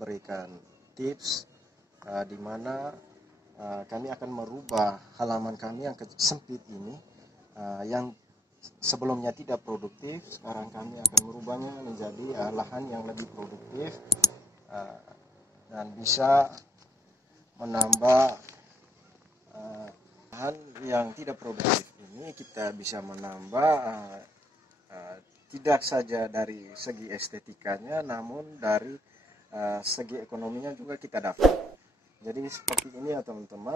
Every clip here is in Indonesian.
memberikan tips di mana kami akan merubah halaman kami yang sempit ini, yang sebelumnya tidak produktif. Sekarang kami akan merubahnya menjadi lahan yang lebih produktif dan bisa menambah lahan yang tidak produktif ini. Kita bisa menambah tidak saja dari segi estetikanya, namun dari segi ekonominya juga kita dapat. Jadi seperti ini ya teman-teman.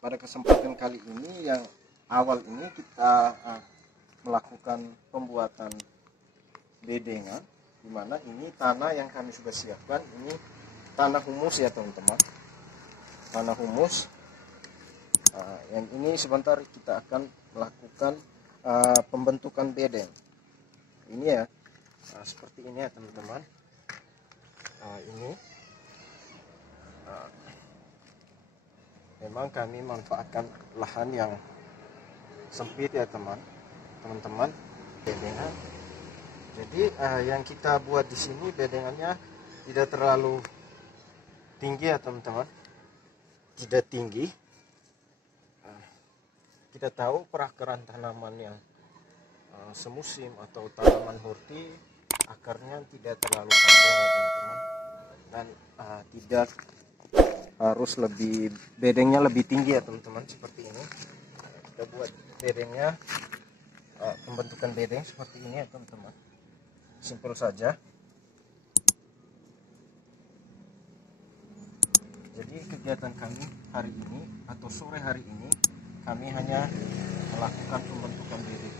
Pada kesempatan kali ini yang awal ini kita melakukan pembuatan bedengan, dimana ini tanah yang kami sudah siapkan, ini tanah humus ya teman-teman, tanah humus. Yang ini sebentar kita akan melakukan pembentukan bedeng ini ya, seperti ini ya teman-teman. Ini memang kami manfaatkan lahan yang sempit ya teman-teman bedengan. Jadi yang kita buat di sini bedengannya tidak terlalu tinggi ya teman-teman, tidak tinggi. Kita tahu perakaran tanaman yang semusim atau tanaman horti akarnya tidak terlalu panjang ya teman-teman, dan tidak harus lebih bedengnya lebih tinggi ya teman-teman. Seperti ini kita buat bedengnya, pembentukan bedeng seperti ini ya teman-teman, simpel saja. Jadi kegiatan kami hari ini atau sore hari ini, kami hanya melakukan pembentukan bedeng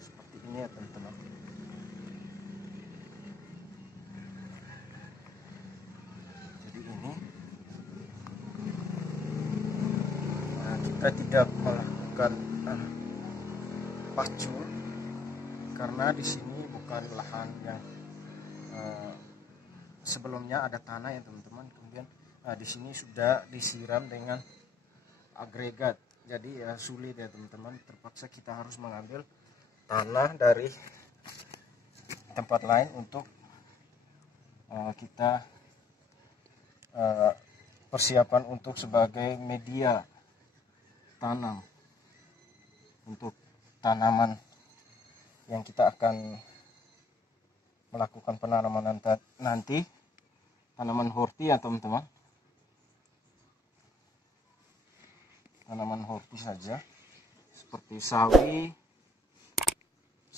seperti ini ya teman-teman. Jadi ini kita tidak melakukan pacul karena di sini bukan lahan yang sebelumnya ada tanah ya teman-teman. Kemudian di sini sudah disiram dengan agregat, jadi sulit ya teman-teman. Terpaksa kita harus mengambil tanah dari tempat lain untuk kita persiapan untuk sebagai media tanam untuk tanaman yang kita akan melakukan penanaman nanti, tanaman horti ya teman-teman, tanaman horti saja seperti sawi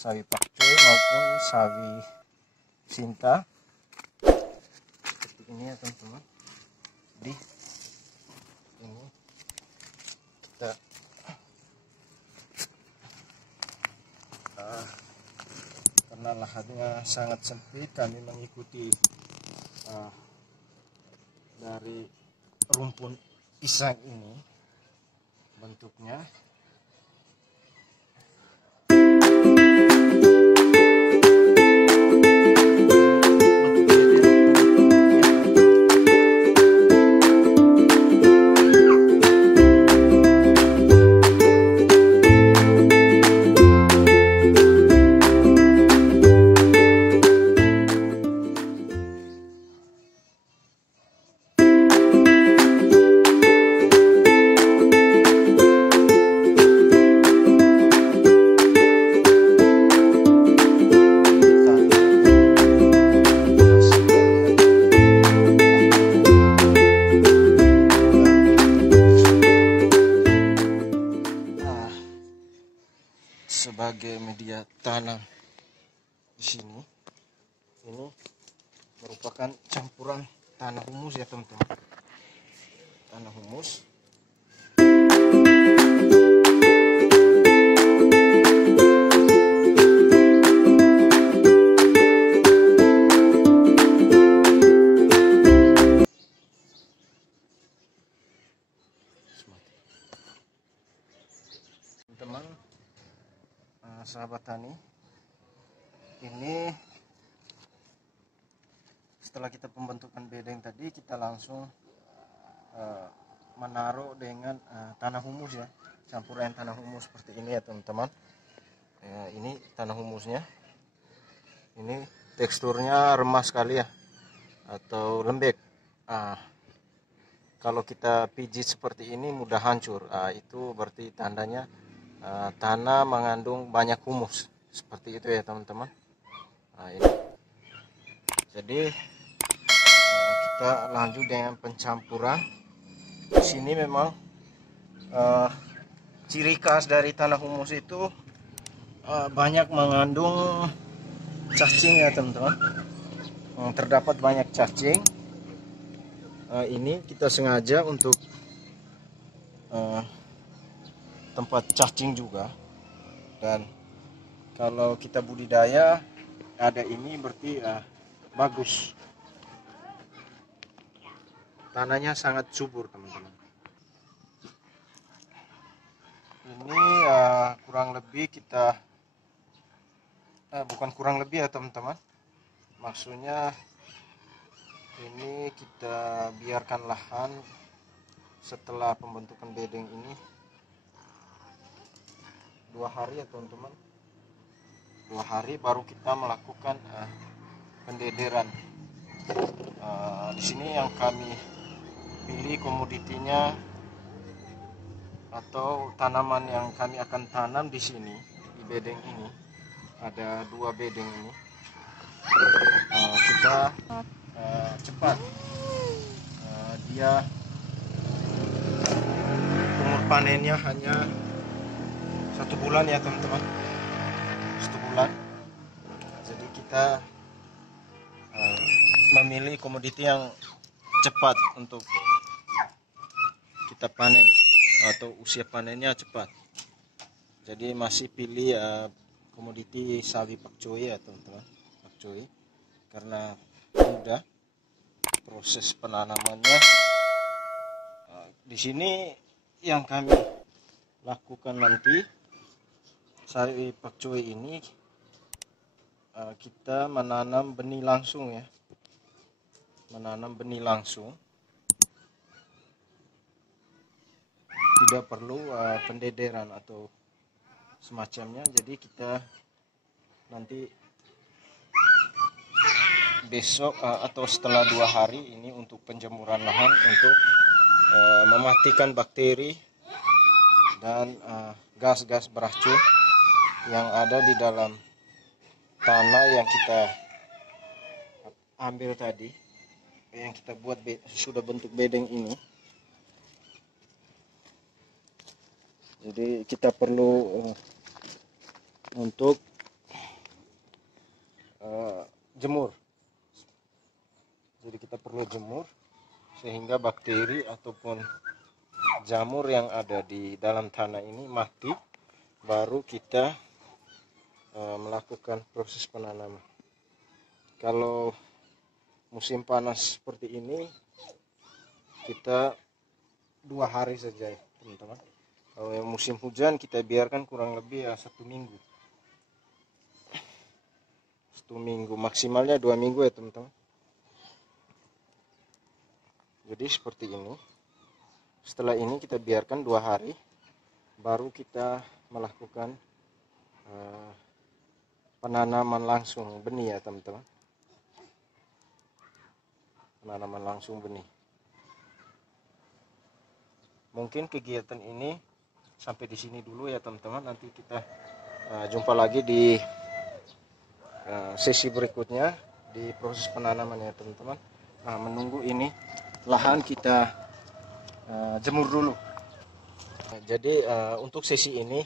pakcoy maupun sawi sinta seperti ini ya teman-teman. Jadi ini kita karena lahannya sangat sempit, kami mengikuti dari rumpun pisang ini bentuknya. Sebagai media tanam di sini, ini merupakan campuran tanah humus ya teman-teman, tanah humus. Teman-teman, sahabat tani, ini setelah kita pembentukan bedeng tadi, kita langsung menaruh dengan tanah humus ya, campuran tanah humus seperti ini ya teman-teman. Ya, ini tanah humusnya. Ini teksturnya remah sekali ya, atau lembek. Kalau kita pijit seperti ini mudah hancur. Itu berarti tandanya tanah mengandung banyak humus. Seperti itu ya teman-teman. Ini. Jadi kita lanjut dengan pencampuran. Di sini memang ciri khas dari tanah humus itu banyak mengandung cacing ya teman-teman. Terdapat banyak cacing. Ini kita sengaja untuk tempat cacing juga. Dan kalau kita budidaya ada ini berarti bagus. Tanahnya sangat subur teman-teman. Ini kurang lebih kita bukan kurang lebih ya teman-teman, maksudnya ini kita biarkan lahan setelah pembentukan bedeng ini 2 hari ya teman-teman. 2 hari baru kita melakukan pendederan. Di sini yang kami pilih komoditinya atau tanaman yang kami akan tanam di sini, di bedeng ini ada 2 bedeng ini. Kita cepat, dia umur panennya hanya 1 bulan ya teman-teman, 1 bulan. Jadi kita memilih komoditi yang cepat untuk kita panen atau usia panennya cepat. Jadi masih pilih komoditi sawi pakcoy ya teman-teman, pakcoy, karena mudah proses penanamannya. Di sini yang kami lakukan nanti sawi pakcoy ini kita menanam benih langsung ya, menanam benih langsung, tidak perlu pendederan atau semacamnya. Jadi kita nanti besok atau setelah 2 hari ini untuk penjemuran lahan untuk mematikan bakteri dan gas-gas beracun yang ada di dalam tanah yang kita ambil tadi, yang kita buat sudah bentuk bedeng ini. Jadi kita perlu untuk jemur. Jadi kita perlu jemur sehingga bakteri ataupun jamur yang ada di dalam tanah ini mati, baru kita melakukan proses penanaman. Kalau musim panas seperti ini kita 2 hari saja ya teman-teman. Kalau yang musim hujan kita biarkan kurang lebih 1 minggu. 1 minggu, maksimalnya 2 minggu ya teman-teman. Jadi seperti ini. Setelah ini kita biarkan 2 hari, baru kita melakukan penanaman langsung benih ya teman-teman. Penanaman langsung benih. Mungkin kegiatan ini sampai di sini dulu ya teman-teman. Nanti kita jumpa lagi di sesi berikutnya di proses penanaman ya teman-teman. Menunggu ini lahan kita jemur dulu. Jadi untuk sesi ini,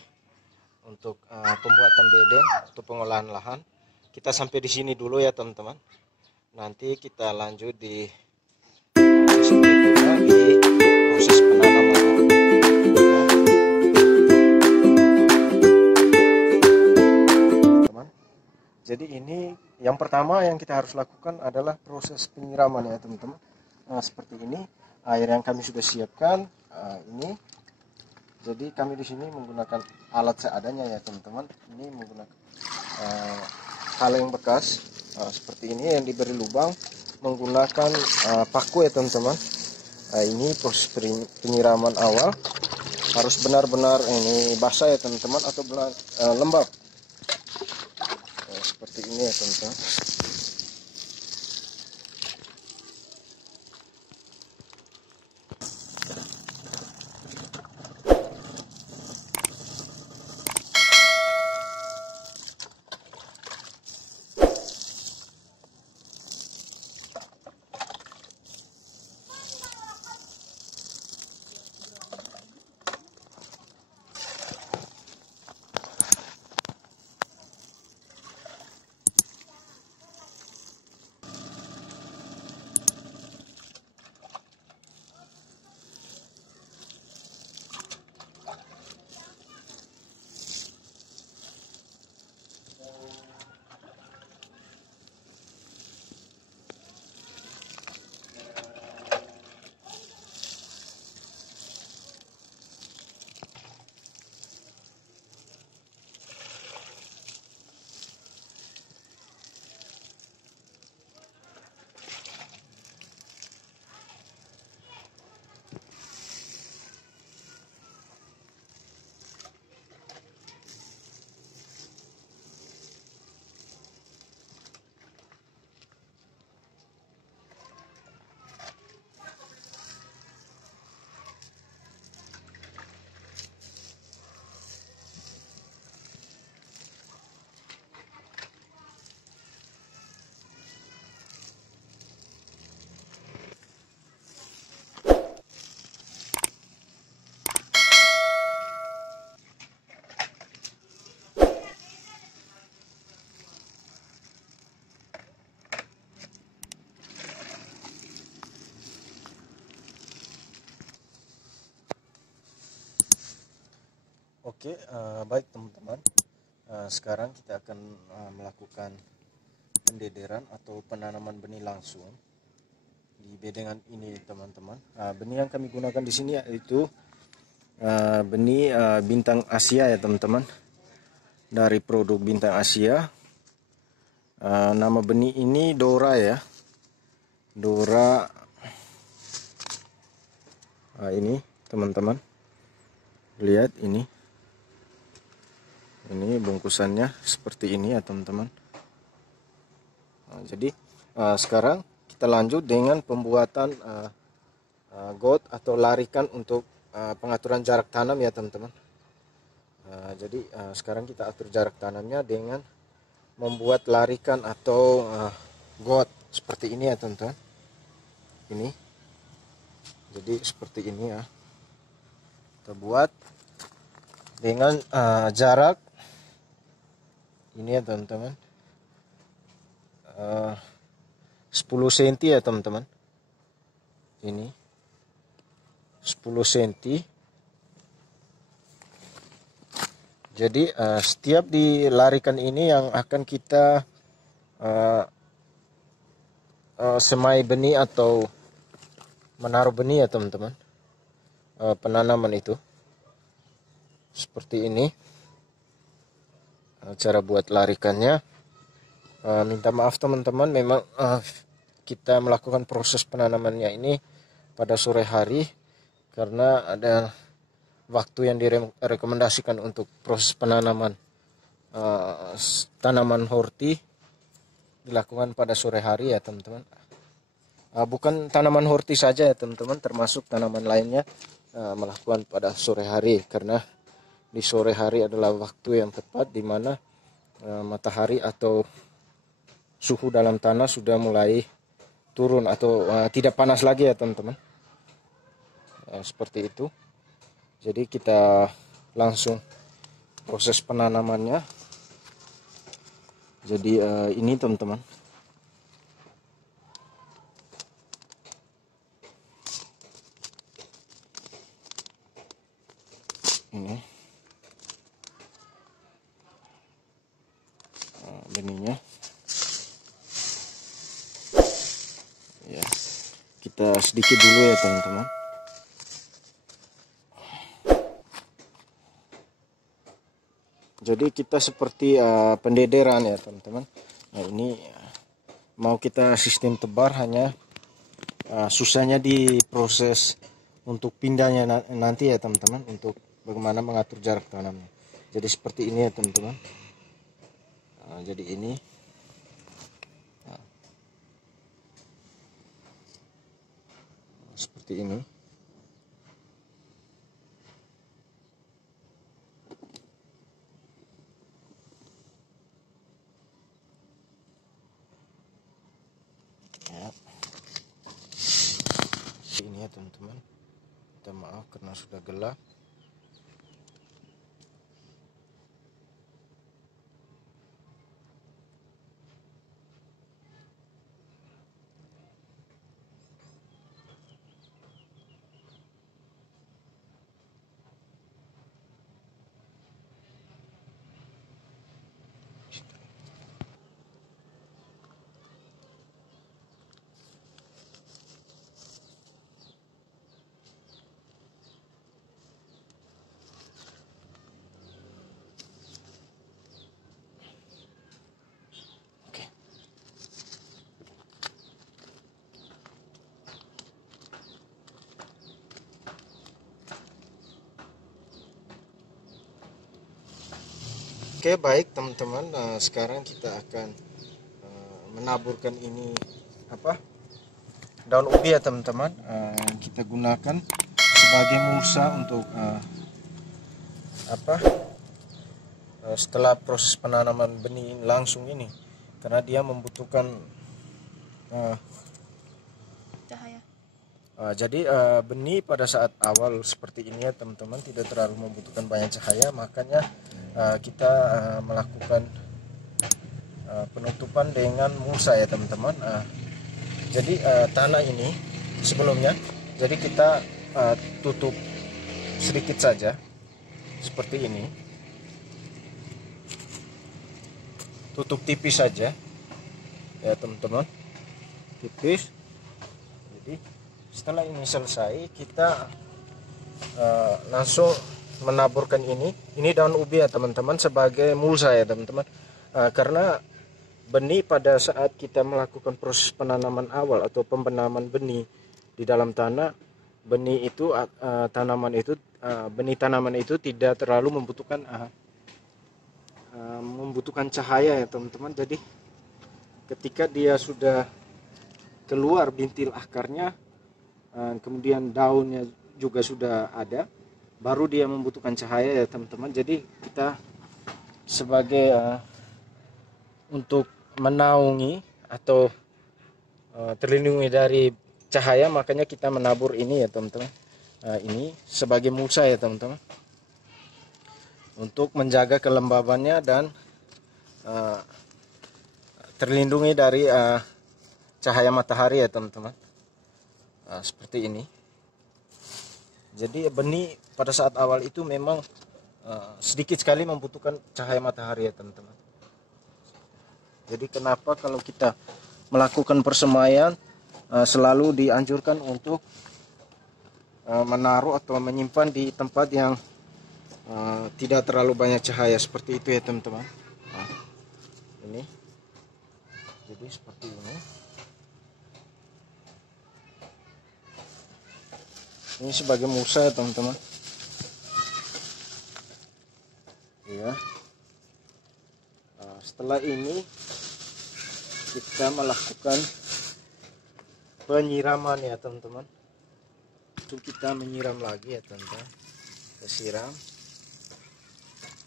untuk pembuatan bedeng atau pengolahan lahan, kita sampai di sini dulu ya teman-teman. Nanti kita lanjut di sesi berikutnya di proses penanaman. Jadi ini yang pertama yang kita harus lakukan adalah proses penyiraman ya teman-teman. Seperti ini air yang kami sudah siapkan ini. Jadi kami di sini menggunakan alat seadanya ya teman-teman. Ini menggunakan kaleng bekas seperti ini yang diberi lubang, menggunakan paku ya teman-teman. Ini proses penyiraman awal harus benar-benar ini basah ya teman-teman, atau lembab. seperti ini ya teman-teman. Oke, baik teman-teman. Sekarang kita akan melakukan pendederan atau penanaman benih langsung di bedengan ini teman-teman. Benih yang kami gunakan di sini yaitu benih Bintang Asia ya teman-teman, dari produk Bintang Asia. Nama benih ini Dora ya, Dora. Ini teman-teman, lihat ini bungkusannya seperti ini ya teman-teman. Jadi sekarang kita lanjut dengan pembuatan got atau larikan untuk pengaturan jarak tanam ya teman-teman. Jadi sekarang kita atur jarak tanamnya dengan membuat larikan atau got seperti ini ya teman-teman. Ini jadi seperti ini ya, kita buat dengan jarak ini ya teman-teman, 10 cm ya teman-teman. Ini 10 cm. Jadi setiap dilarikan ini yang akan kita semai benih atau menaruh benih ya teman-teman. Penanaman itu seperti ini cara buat larikannya. Minta maaf teman-teman, memang kita melakukan proses penanamannya ini pada sore hari karena ada waktu yang direkomendasikan untuk proses penanaman tanaman horti dilakukan pada sore hari ya teman-teman. Bukan tanaman horti saja ya teman-teman, termasuk tanaman lainnya melakukan pada sore hari, karena di sore hari adalah waktu yang tepat di mana matahari atau suhu dalam tanah sudah mulai turun atau tidak panas lagi ya teman-teman. Seperti itu. Jadi kita langsung proses penanamannya. Jadi ini teman-teman. Ini benihnya ya, kita sedikit dulu ya teman-teman. Jadi kita seperti pendederan ya teman-teman. Nah ini mau kita sistem tebar, hanya susahnya di proses untuk pindahnya nanti ya teman-teman, untuk bagaimana mengatur jarak tanamnya. Jadi seperti ini ya teman-teman. Jadi ini seperti ini. Ya. Ini ya teman-teman. Minta maaf karena sudah gelap. Oke, baik teman-teman. Sekarang kita akan menaburkan ini daun ubi ya teman-teman. Kita gunakan sebagai mulsa untuk setelah proses penanaman benih langsung ini, karena dia membutuhkan cahaya. Jadi benih pada saat awal seperti ini ya teman-teman tidak terlalu membutuhkan banyak cahaya, makanya kita melakukan penutupan dengan mulsa ya teman-teman. Jadi tanah ini sebelumnya, jadi kita tutup sedikit saja seperti ini, tutup tipis saja ya teman-teman, tipis. Jadi setelah ini selesai, kita langsung menaburkan ini daun ubi ya teman-teman sebagai mulsa ya teman-teman. Karena benih pada saat kita melakukan proses penanaman awal atau pembenaman benih di dalam tanah, benih itu benih tanaman itu tidak terlalu membutuhkan cahaya ya teman-teman. Jadi ketika dia sudah keluar bintil akarnya, kemudian daunnya juga sudah ada, baru dia membutuhkan cahaya ya teman-teman. Jadi kita sebagai untuk menaungi atau terlindungi dari cahaya, makanya kita menabur ini ya teman-teman. Ini sebagai mulsa ya teman-teman, untuk menjaga kelembabannya dan terlindungi dari cahaya matahari ya teman-teman. Seperti ini. Jadi benih pada saat awal itu memang sedikit sekali membutuhkan cahaya matahari ya teman-teman. Jadi kenapa kalau kita melakukan persemaian selalu dianjurkan untuk menaruh atau menyimpan di tempat yang tidak terlalu banyak cahaya seperti itu ya teman-teman. Ini jadi seperti ini. Ini sebagai mulsa ya teman-teman. Ya. Setelah ini kita melakukan penyiraman ya teman-teman. Itu kita menyiram lagi ya teman-teman. Kita siram.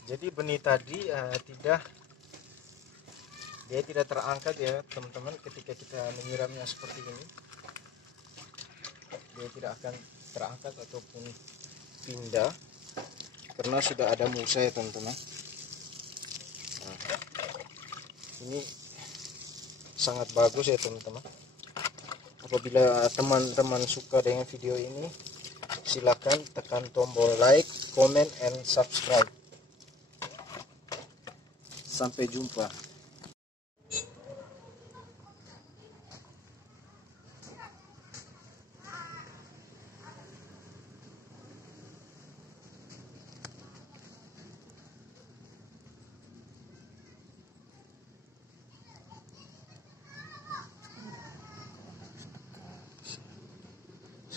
Jadi benih tadi dia tidak terangkat ya teman-teman ketika kita menyiramnya seperti ini. Dia tidak akan terangkat ataupun pindah karena sudah ada mulsa ya teman-teman. Ini sangat bagus ya teman-teman. Apabila teman-teman suka dengan video ini, silakan tekan tombol like, comment, and subscribe. Sampai jumpa.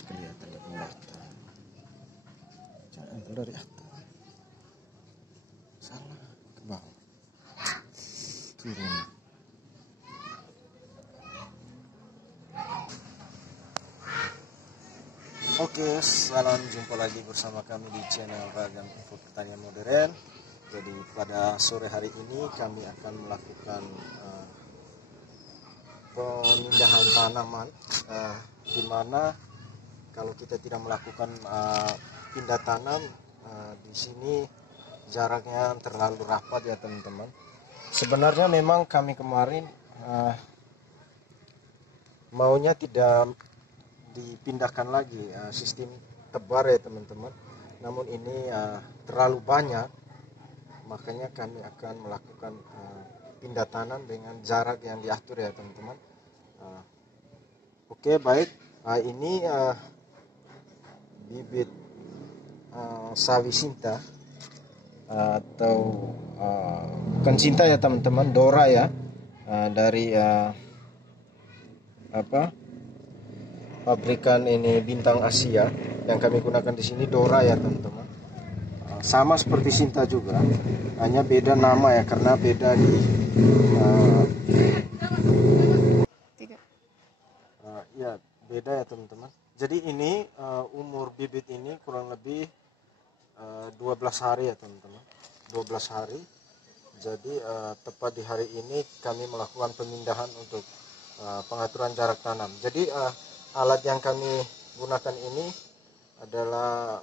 Kelihatan dari mata, jangan dari atas, salah ke bawah, turun. Oke, salam jumpa lagi bersama kami di channel Ragam Info Pertanian Modern. Jadi pada sore hari ini kami akan melakukan pemindahan tanaman, di mana kalau kita tidak melakukan pindah tanam di sini jaraknya terlalu rapat ya teman-teman. Sebenarnya memang kami kemarin maunya tidak dipindahkan lagi sistem tebar ya teman-teman, namun ini terlalu banyak, makanya kami akan melakukan pindah tanam dengan jarak yang diatur ya teman-teman. Oke, baik. Ini bibit sawi Sinta atau bukan Sinta ya teman-teman, Dora ya, dari pabrikan ini Bintang Asia. Yang kami gunakan di sini Dora ya teman-teman. Sama seperti Sinta juga, hanya beda nama ya, karena beda di ya beda ya teman-teman. Jadi ini umur bibit ini kurang lebih 12 hari ya teman-teman, 12 hari. Jadi tepat di hari ini kami melakukan pemindahan untuk pengaturan jarak tanam. Jadi alat yang kami gunakan ini adalah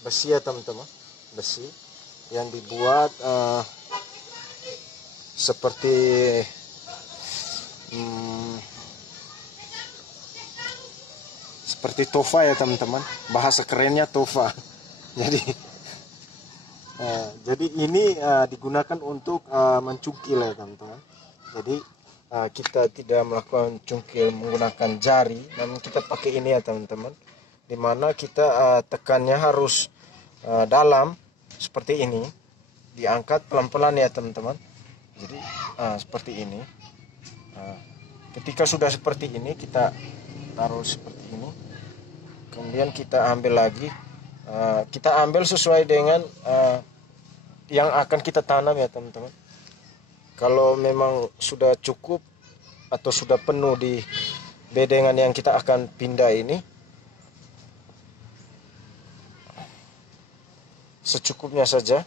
besi ya teman-teman, besi yang dibuat seperti tofa ya teman-teman, bahasa kerennya tofa. Jadi ini digunakan untuk mencungkil ya teman-teman. Jadi kita tidak melakukan cungkil menggunakan jari, namun kita pakai ini ya teman-teman, dimana kita tekannya harus dalam seperti ini, diangkat pelan-pelan ya teman-teman. Jadi seperti ini. Ketika sudah seperti ini, kita taruh seperti ini, kemudian kita ambil lagi, kita ambil sesuai dengan yang akan kita tanam ya teman-teman. Kalau memang sudah cukup atau sudah penuh di bedengan yang kita akan pindah ini, secukupnya saja.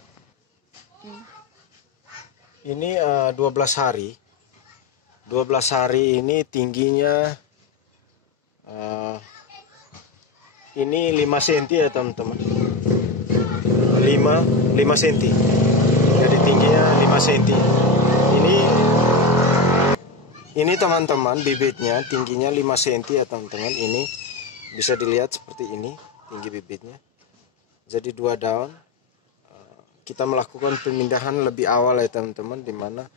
Ini 12 hari. 12 hari ini tingginya ini 5 cm ya teman-teman. 5 cm. Jadi tingginya 5 cm. Ini teman-teman, bibitnya tingginya 5 cm ya teman-teman. Ini bisa dilihat seperti ini tinggi bibitnya. Jadi 2 daun. Kita melakukan pemindahan lebih awal ya teman-teman, dimana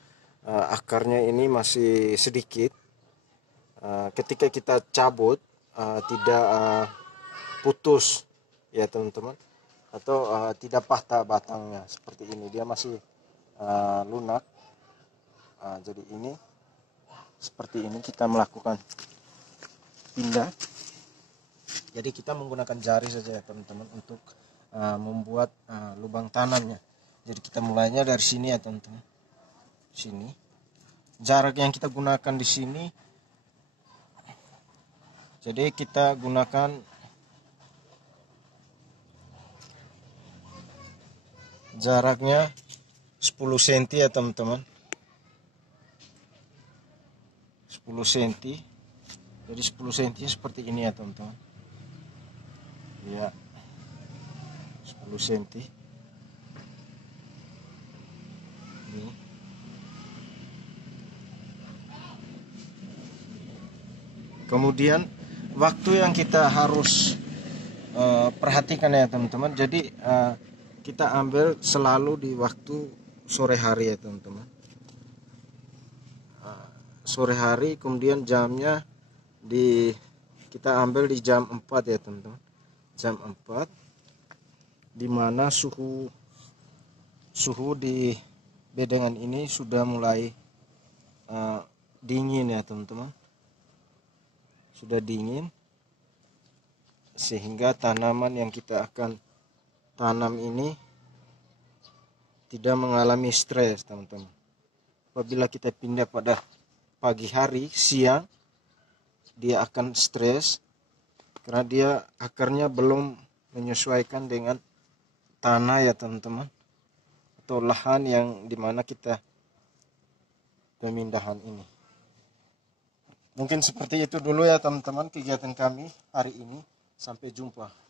akarnya ini masih sedikit. Ketika kita cabut tidak putus ya teman-teman, atau tidak patah batangnya seperti ini, dia masih lunak. Jadi ini seperti ini kita melakukan pindah. Jadi kita menggunakan jari saja ya teman-teman untuk membuat lubang tanamnya. Jadi kita mulainya dari sini ya teman-teman. Sini. Jarak yang kita gunakan di sini. Jadi kita gunakan jaraknya 10 cm ya teman-teman. 10 cm. Jadi 10 cm seperti ini ya teman-teman. Ya. 10 cm. Ini. Kemudian waktu yang kita harus perhatikan ya teman-teman. Jadi kita ambil selalu di waktu sore hari ya teman-teman. Sore hari, kemudian jamnya kita ambil di jam 4 ya teman-teman. Jam 4, dimana suhu di bedengan ini sudah mulai dingin ya teman-teman. Sudah dingin, sehingga tanaman yang kita akan tanam ini tidak mengalami stres teman-teman. Apabila kita pindah pada pagi hari, siang, dia akan stres karena dia akarnya belum menyesuaikan dengan tanah ya teman-teman, atau lahan yang dimana kita pemindahan ini. Mungkin seperti itu dulu ya teman-teman kegiatan kami hari ini. Sampai jumpa.